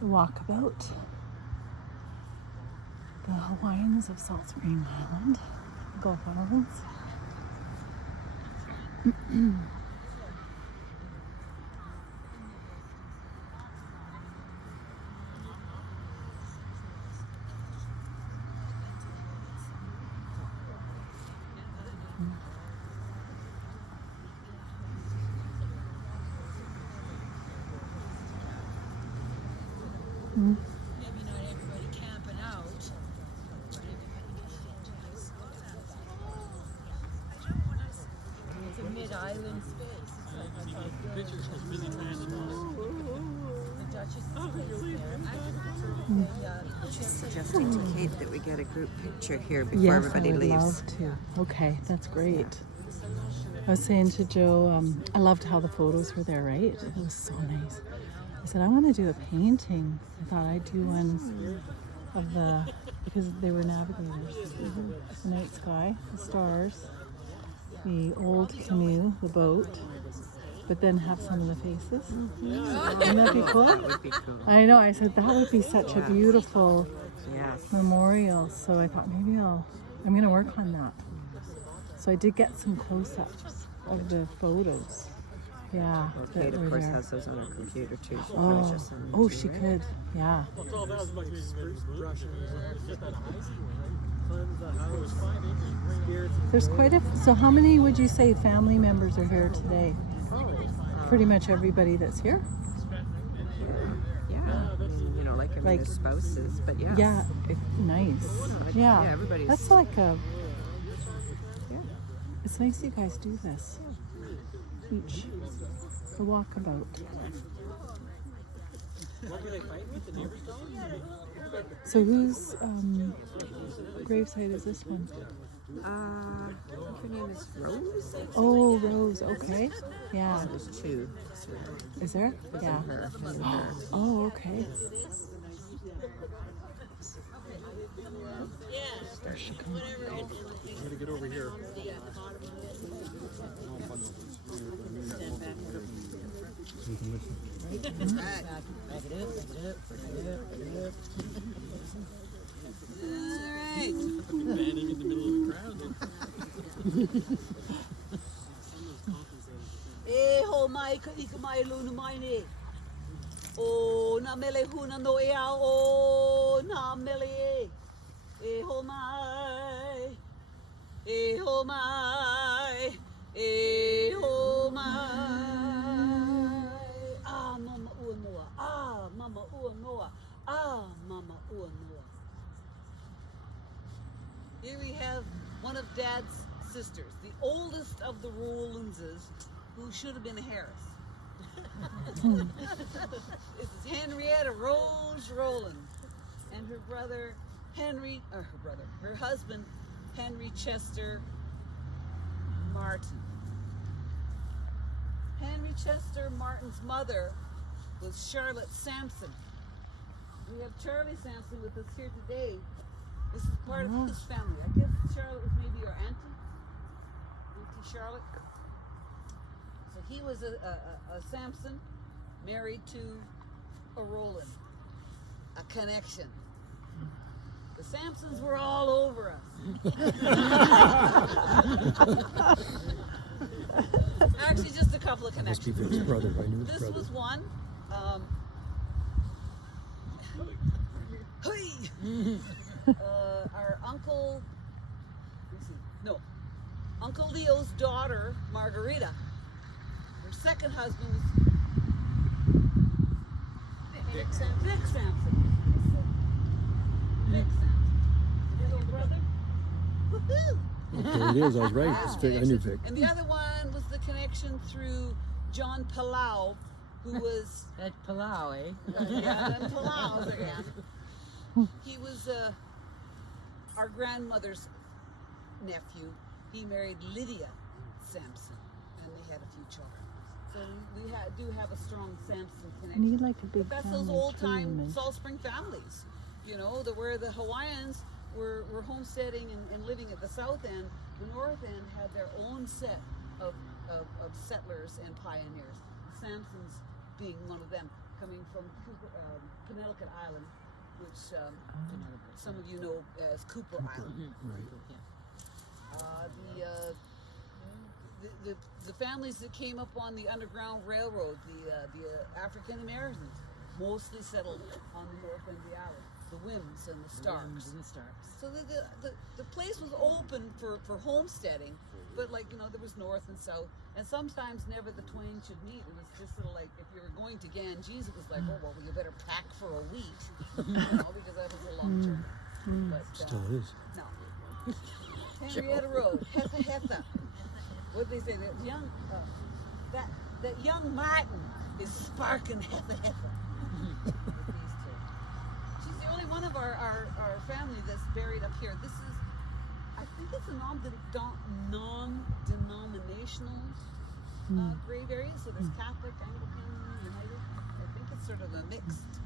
the walkabout. The Hawaiians of Salt Spring Island, Gulf Islands. Maybe not everybody camping out. It's a mid-island space. Pictures was busy the Duchess Just suggesting to Kate that we get a group picture here before everybody leaves. Yes, I would love to. Okay, that's great. I was saying to Joe, I loved how the photos were there, right? It was so nice. I said, I want to do a painting. I thought I'd do one of the, because they were navigators. The night sky, the stars, the old canoe, the boat, but then have some of the faces. Wouldn't that be cool? That would be cool. I know, I said that would be such a beautiful Yes. memorial. So I thought maybe I'm going to work on that. So I did get some close-ups of the photos. Yeah. Well, that Kate, of were course, there. has those on her computer too. She probably just sent them Oh, to she you, right? could. Yeah. There's quite a. So how many would you say family members are here today? Pretty much everybody that's here. Yeah. I mean, you know, like their spouses, but yes. Yeah. Nice. Yeah, Yeah. everybody's. That's like a. Yeah. It's nice you guys do this. Each. The walkabout. So whose gravesite is this one? I think her name is Rose. Oh, Rose. Okay. Yeah. There's two. Is there? Yeah. Her. And her. Oh, okay. There she comes. I'm gonna get over here. You can listen. Back it up. Alright. Banning in the middle of the crowd. E ho mai ka ika mai luna mai ne. O na mele huna no e a o na mele e. E ho mai. E ho mai. E ho mai. Ah mama ua noa. Ah mama ua noa. Ah mama ua noa. Here we have one of Dad's sisters, the oldest of the Rolandses, who should have been a Harris. This is Henrietta Rose Roland and her brother her husband Henry Chester Martin. Henry Chester Martin's mother was Charlotte Sampson. We have Charlie Sampson with us here today. This is part of his family. I guess Charlotte was maybe your auntie, Auntie Charlotte. So he was a Sampson married to a Roland, a connection. The Sampsons were all over us. Actually, just a couple of Must be connections. for his brother. I knew his This brother. was one. Our uncle, Uncle Leo's daughter, Margarita. Her second husband was Vic Sampson. Vic Sampson. His little brother. Woohoo! There it is. I was right. It's Vic. I knew Vic. And the other one was the connection through John Palau, who was That Palau, eh? yeah, and Palau again. He was our grandmother's nephew. He married Lydia Sampson, and they had a few children. So we do have a strong Sampson I connection. need like a big But that's family those old time image. Salt Spring families, you know, where the Hawaiians were homesteading and living at the south end. The north end had their own set of settlers and pioneers. The Sampsons being one of them, coming from Penellican Island, which some of you know as Cooper Island. The families that came up on the Underground Railroad, the African Americans, mostly settled on the north end of the island. The Wims and the Starks. So the place was open for homesteading, but like, you know, there was north and south, and sometimes never the twain should meet. It was just sort of like, if you were going to Ganges, it was like, oh, well, you better pack for a week, you know, because that was a long journey. But, Still is. no. Henrietta Road, Hetha. What did they say? That young, that young Martin is sparking Hetha. She's the only one of our family that's buried up here. This is, I think it's a non-denominational grave area. So there's Catholic, Anglican, United. I think it's sort of a mixed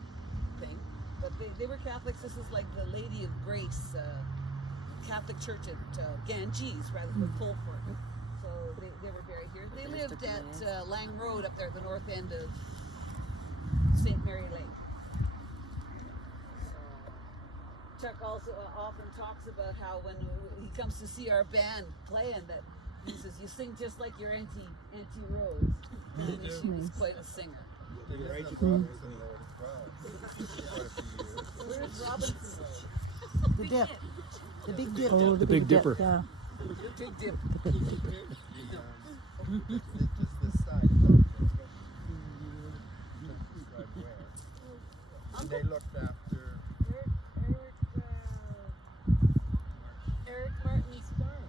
thing. But they were Catholics. This is like the Lady of Grace Catholic Church at Ganges rather than Fulford. So they were buried here. They lived at Lang Road up there at the north end of St. Mary Lake. Chuck also often talks about how when he comes to see our band playing, that he says, you sing just like your Auntie Rose. And she was quite a singer. Where's Robinson Road? The dip. The big dip. Oh, the Big Dipper. Yeah. The big dip. Just this side. And they looked after Eric Martin's farm.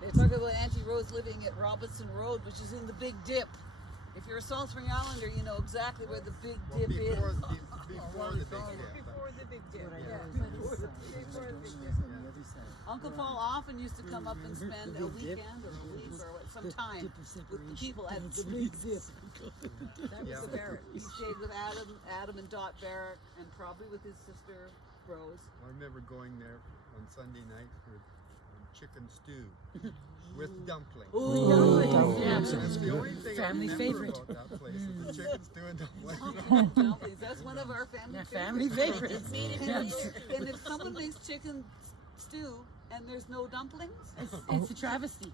They talk about Auntie Rose living at Robinson Road, which is in the Big Dip. If you're a Salt Spring Islander, you know exactly where the Big Dip is. before the big dip. Before the Big Dip. Yeah. Before the Big Dip. Uncle Paul often used to come up and spend a weekend or a week or some time with the people at the Big Dip. That was the Barrett. He stayed with Adam and Dot Barrett, and probably with his sister Rose. I remember going there on Sunday night for chicken stew with dumplings. Ooh, That's the only thing Family I remember favorite. about that place is the chicken stew and dumplings. dumplings. That's one of our family favorites. And if someone makes chicken stew and there's no dumplings, It's a travesty.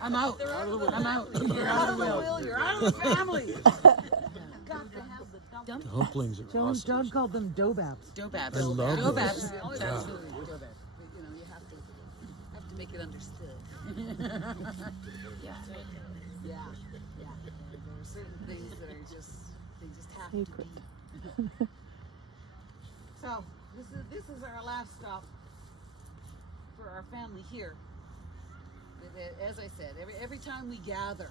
I'm out. I'm out. You're out of the will. You're out of the family. Got to have the dumplings. Dumplings are awesome. John called them dobabs. Dobabs. I love those. Dobabs. Oh, Yeah. absolutely. But, you know, you have to make it understood. Yeah. Yeah. There are certain things that are just have to Secret. be. So this is our last stop for our family here. As I said, every time we gather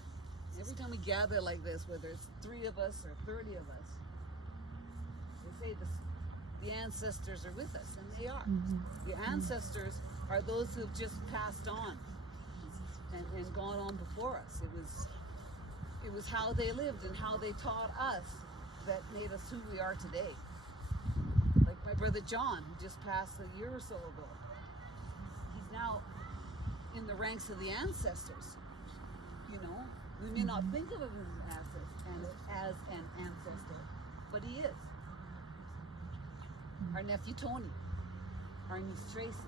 like this, whether it's 3 of us or 30 of us, they say the ancestors are with us, and they are. The ancestors are those who have just passed on and gone on before us. It was how they lived and how they taught us that made us who we are today. Like my brother John, who just passed a year or so ago. He's now in the ranks of the ancestors. You know, we may not think of him as an ancestor, but he is. Our nephew Tony, our niece Tracy,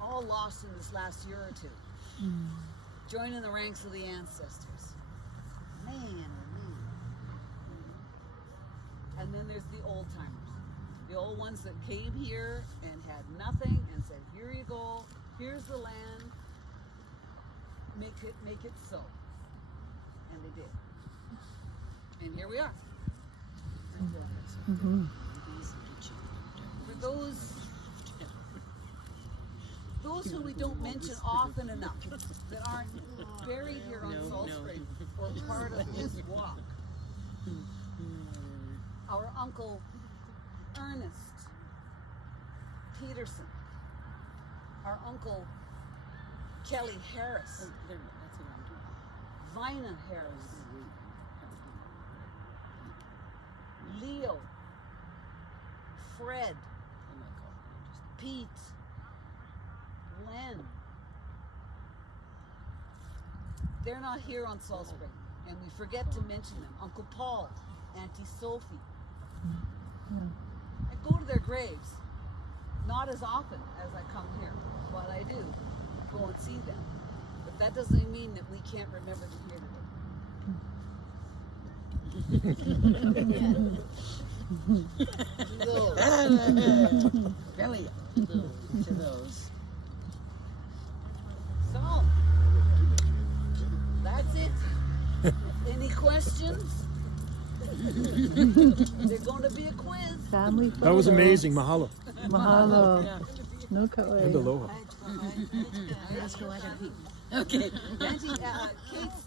all lost in this last year or two. Joining the ranks of the ancestors. Man, oh man. And then there's the old timers. The old ones that came here and had nothing and said, here you go, here's the land, make it so. And they did. And here we are. For those who we don't mention often enough, that aren't buried here on Salt Spring or part of this walk, our Uncle Ernest Peterson, our Uncle Kelly Harris, Vina Harris, Leo, Fred, Pete, Len, they're not here on Salt Spring, and we forget to mention them. Uncle Paul, Auntie Sophie. I go to their graves, not as often as I come here, but I do go and see them. But that doesn't mean that we can't remember them here today. Belly to those. So, that's it. Any questions? There's going to be a quiz. Family That was photos. amazing. Mahalo. Mahalo. Yeah. No kauai. And aloha. Let's go. I gotta pee. Okay. Auntie Kate's